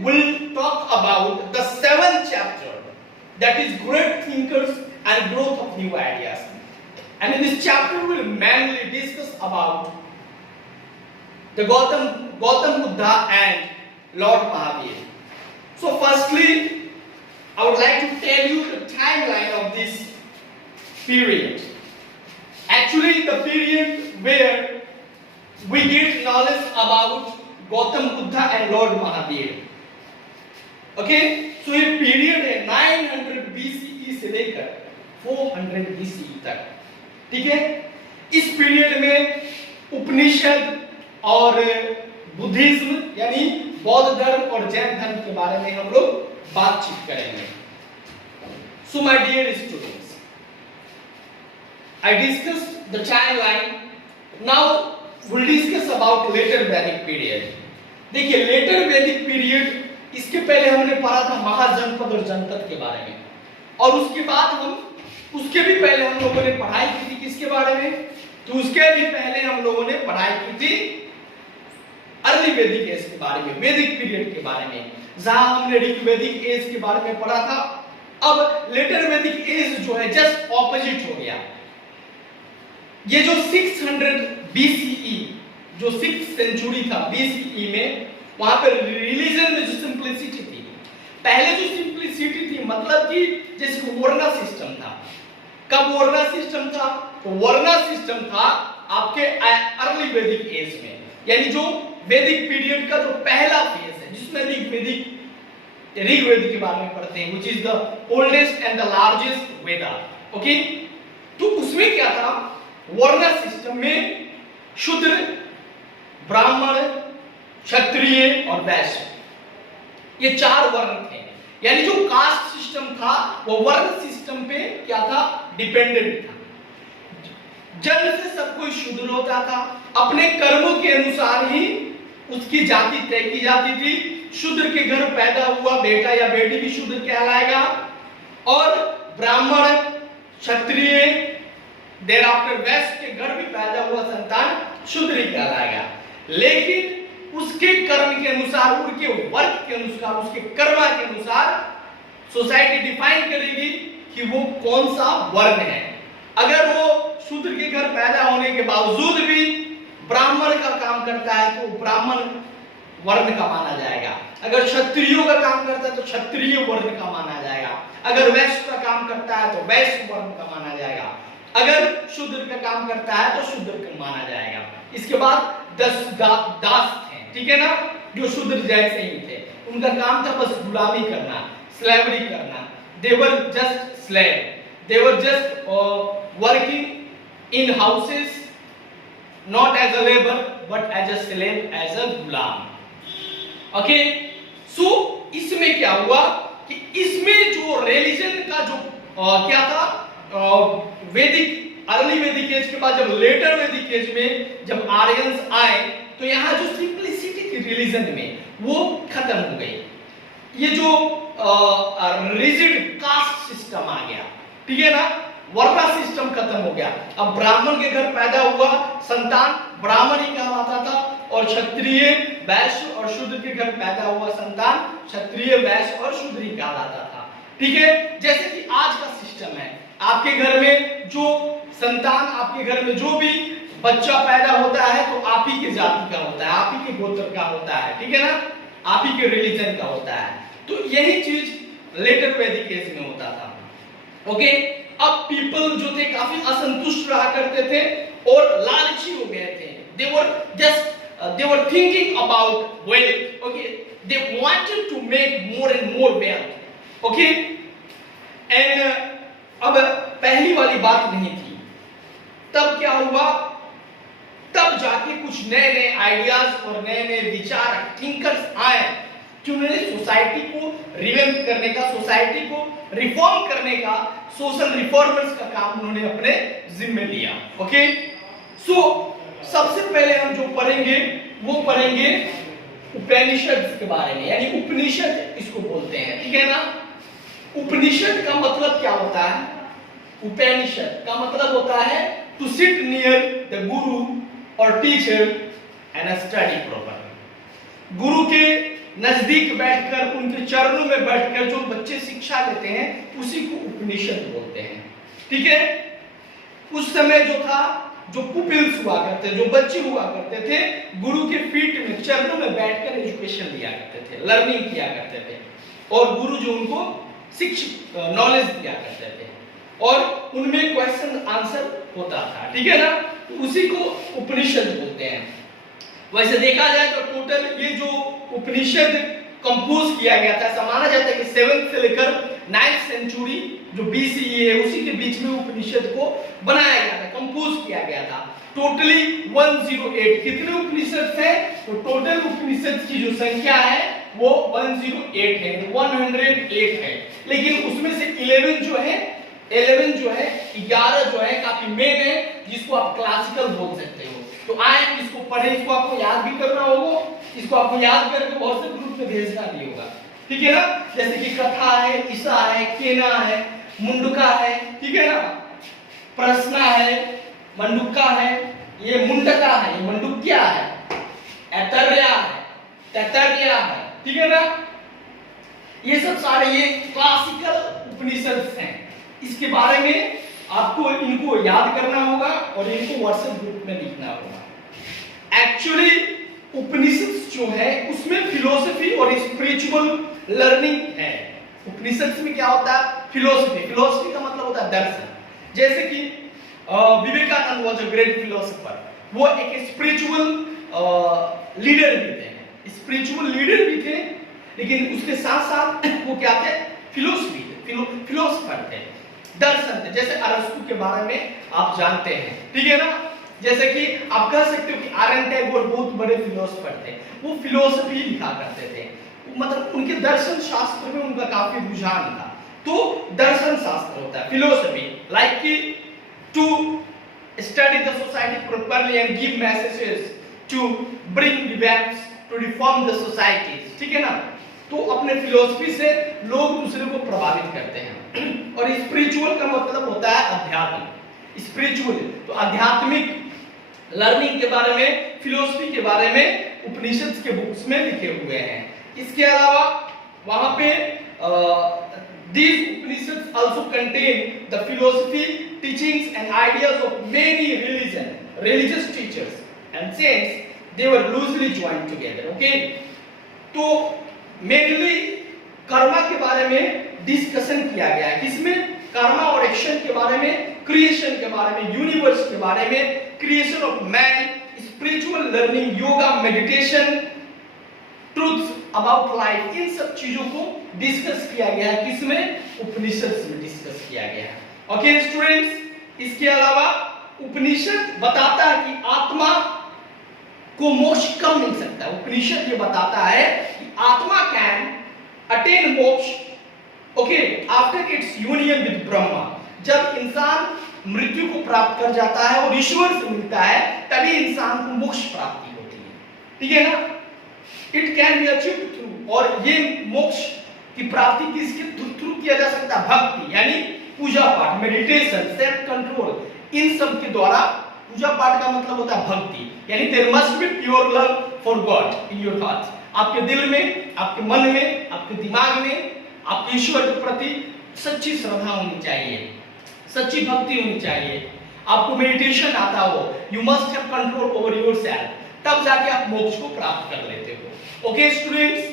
we'll talk about the seventh chapter, that is great thinkers and growth of new ideas. And in this chapter we'll mainly discuss about the Gautam Buddha and Lord Mahavir. So firstly, I would like to tell you the timeline of this period. Actually, the period where we get knowledge about Gautam Buddha and Lord Mahavir. Okay, so ये period है 900 BCE से लेकर 400 BCE तक. ठीक है, इस period में उपनिषद और बुद्धिज्म यानी बौद्ध धर्म और जैन धर्म के बारे में हम लोग बातचीत करेंगे. So my dear students, I discussed the timeline. Now we'll discuss about later Vedic period. देखिए later Vedic period, इसके पहले हमने पढ़ा था महाजनपद और जनपद के बारे में, और उसके बाद उसके भी पहले हम लोगों ने पढ़ाई की थी किसके बारे में, तो उसके भी पहले हम लोगों ने पढ़ाई की थी अर्ली वैदिक एज के बारे में, वैदिक पीरियड के बारे में, जहां हमने ऋग्वैदिक एज के बारे में पढ़ा था. अब लेटर वैदिक एज जो है जस्ट ऑपोजिट हो गया. ये जो 600 BCE, जो 6th सेंचुरी था BCE में, वहां पर रिलीजन में जो सिंप्लिसिटी थी, पहले जो सिंप्लिसिटी थी मतलब कि जैसे वर्णा सिस्टम था. कब वर्णा सिस्टम था? तो वर्णा सिस्टम था आपके अर्ली वैदिक एज में, यानी जो वैदिक पीरियड का जो पहला फेज है जिसमें ऋग्वेद के बारे में पढ़ते हैं, which is the oldest and the largest Veda. Okay, तो उसमें क्या था, वर्णा सिस्टम में शूद्र, ब्राह्मण, क्षत्रिय और वैश्य, ये 4 वर्ण थे. यानी जो कास्ट सिस्टम था वो वर्ण सिस्टम पे क्या था, डिपेंडेंट था. जन्म से सब कोई शूद्र होता था, अपने कर्मों के अनुसार ही उसकी जाति तय की जाती थी. शूद्र के घर पैदा हुआ बेटा या बेटी भी शूद्र कहलाएगा, और ब्राह्मण, क्षत्रिय, देर आफ्टर वैश्य के घर भी पैदा हुआ संतान शूद्र ही कहलाएगा. लेकिन उसके कर्म के अनुसार, उनके वर्क के अनुसार, उसके कर्मा के अनुसार सोसाइटी डिफाइन करेगी कि वो कौन सा वर्ण है. अगर वो शूद्र के घर पैदा होने के बावजूद भी ब्राह्मण का काम करता है तो ब्राह्मण वर्ण का माना जाएगा. अगर क्षत्रियों का काम करता है तो क्षत्रिय वर्ण का माना जाएगा. अगर वैश्य का काम करता है तो वैश्य वर्ण का माना जाएगा. अगर शूद्र का काम करता है तो शूद्र का माना जाएगा. इसके बाद 10 दास थे, ठीक है ना, जो शूद्र जैसे ही थे. उनका काम था बस गुलामी करना, स्लेवरी करना. They were just slave. They were just working in houses, not as a labor but as a slave, as a गुलाम. ओके, सो इसमें क्या हुआ कि इसमें जो रिलीजन का जो क्या था, वैदिक अर्ली वैदिक एज के बाद जब लेटर वैदिक एज में जब आर्यंस आए तो यहाँ जो सिंप्लिसिटी थी रिलीजन में वो खत्म हो गई. ये जो रिजिड कास्ट सिस्टम आ गया, ठीक है ना, वर्णा सिस्टम खत्म हो गया. अब ब्राह्मण के घर पैदा हुआ संतान ब्राह्मण ही कहलाता था, और क्षत्रिय, वैश्य और शूद्र के घर पैदा हुआ संतान क्षत्रिय, वैश्य और शूद्र ही कहलाता था. ठीक है, जैसे कि आज का सिस्टम है, आपके घर में जो संतान, आपके घर में जो भी बच्चा पैदा होता है तो आप ही के जाति का होता है, आप ही के गोत्र का होता है, ठीक है ना, आप ही के रिलीजन का होता है. तो यही चीज लेटर वैदिक एज में होता था. ओके, अब पीपल जो थे काफी असंतुष्ट रहा करते थे और लालची हो गए थे. they were thinking about wealth. Okay, they wanted to make more and more wealth. Okay, and अब पहली वाली बात नहीं थी. तब क्या हुआ, तब जाके कुछ नए नए आइडियाज और नए नए विचार थिंकर्स आए कि उन्होंने सोसाइटी को रिवैम्प करने का, सोसाइटी को रिफॉर्म करने का, सोशल रिफॉर्मर्स का काम उन्होंने अपने जिम्मे लिया. ओके, सो सबसे पहले हम जो पढ़ेंगे वो पढ़ेंगे उपनिषद के बारे में, यानी उपनिषद इसको बोलते हैं, ठीक है ना. उपनिषद का मतलब क्या होता है? उपनिषद का मतलब होता है टू सिट नियर द गुरु और टीचर एंड स्टडी प्रॉपर. गुरु के नजदीक बैठकर, उनके चरणों में बैठकर जो बच्चे शिक्षा लेते हैं उसी को उपनिषद बोलते हैं। ठीक है, उस समय जो था, जो पुपिल्स हुआ करते, जो बच्चे हुआ करते थे, गुरु के फीट में, चरणों में बैठकर एजुकेशन लिया करते थे, लर्निंग किया करते थे, और गुरु जो उनको नॉलेज दिया करते थे, और उनमें क्वेश्चन आंसर होता था। ठीक है ना, तो उसी को उपनिषद बोलते हैं। वैसे देखा जाए तो टोटल ये जो उपनिषद कंपोज किया गया था, ऐसा माना जाता है कि 7th से लेकर 9th सेंचुरी जो BCE है उसी के बीच में उपनिषद को बनाया गया था, कंपोज किया गया था। टोटली 108 कितने उपनिषद थे? तो टोटल उपनिषद की जो संख्या है वो 108 है, 108 है, लेकिन उसमें से 11 जो है 11 जो है काफी मेन है, जिसको आप क्लासिकल बोल सकते हो। तो आए इसको पढ़े, इसको आपको याद भी करना होगा, इसको आपको याद करके व्हाट्सएप ग्रुप में भेजना भी होगा। ठीक है ना, जैसे कि कथा है, ईसा है, केना है, मुंडुका है, ठीक है ना, प्रश्ना है, मंडुका है, ये मुंडका है, ये मंडुक्या है, ऐतर्या है, तैतर्या है, ठीक है ना, ये सब सारे ये क्लासिकल उपनिषद हैं। इसके बारे में आपको इनको याद करना होगा और इनको व्हाट्सएप ग्रुप में लिखना होगा। एक्चुअली उपनिषद जो है उसमें फिलोसफी और स्पिरिचुअल लर्निंग है। उपनिषद में क्या होता है? फिलोसफी। फिलोसफी का मतलब होता है दर्शन। जैसे कि Vivekananda was a great philosopher, वो एक स्पिरिचुअल लीडर भी थे, स्पिरिचुअल लीडर भी थे, लेकिन उसके साथ साथ वो क्या थे? फिलोसोफर थे, दर्शन थे। जैसे अरस्तु के बारे में आप जानते हैं, ठीक है ना, जैसे कि आप कह सकते हो कि आर्यन टैगोर बहुत बड़े फिलोसोफर थे, वो फिलोसफी लिखा करते थे, मतलब उनके दर्शन शास्त्र में उनका काफी रुझान था। तो दर्शन शास्त्र होता है फिलोसफी, लाइक कि to study the society properly and give messages to bring debates to reform the societies, ठीक है ना। तो अपने फिलोसफी से लोग दूसरे को प्रभावित करते हैं। और स्पिरिचुअल का मतलब होता है अध्यात्म। स्पिरिचुअल तो आध्यात्मिक लर्निंग के बारे में, फिलोसफी के बारे में उपनिषद के बुक्स में लिखे हुए हैं। इसके अलावा वहां पे these Upanishads also contain the philosophy, teachings and ideas of many religious teachers and saints. They were loosely joined together. Okay, तो मेनली कर्मा के बारे में डिस्कशन किया गया है। किसमें? कर्मा और एक्शन के बारे में, क्रिएशन के बारे में, यूनिवर्स के बारे में, creation of man, spiritual learning, yoga, meditation, truths about life, इन सब चीजों को डिस्कस किया गया है। किसमें? उपनिषद में डिस्कस किया गया है। ओके स्टूडेंट्स, इसके अलावा उपनिषद बताता है कि आत्मा को मोक्ष कब मिल सकता है। उपनिषद ये बताता है कि आत्मा कैन अटेन मोक्ष okay after it's union with Brahma. जब इंसान मृत्यु को प्राप्त कर जाता है और ईश्वर से मिलता है, तभी इंसान को मोक्ष प्राप्ति होती है, ठीक है ना। It can be achieved through, और ये मोक्ष की प्राप्ति किसके थ्रू किया जा सकता है? भक्ति, यानी पूजा पाठ, मेडिटेशन, सेल्फ कंट्रोल, इन सब के द्वारा। पूजा पाठ का मतलब होता है भक्ति, यानी there must be pure love for God in your heart. आपके दिल में, आपके मन में, आपके दिमाग में आपके ईश्वर के प्रति सच्ची श्रद्धा होनी चाहिए, सच्ची भक्ति होनी चाहिए। आपको मेडिटेशन आता हो, you must have control over yourself, तब जाके आप मोक्ष को प्राप्त कर लेते हो। Okay students,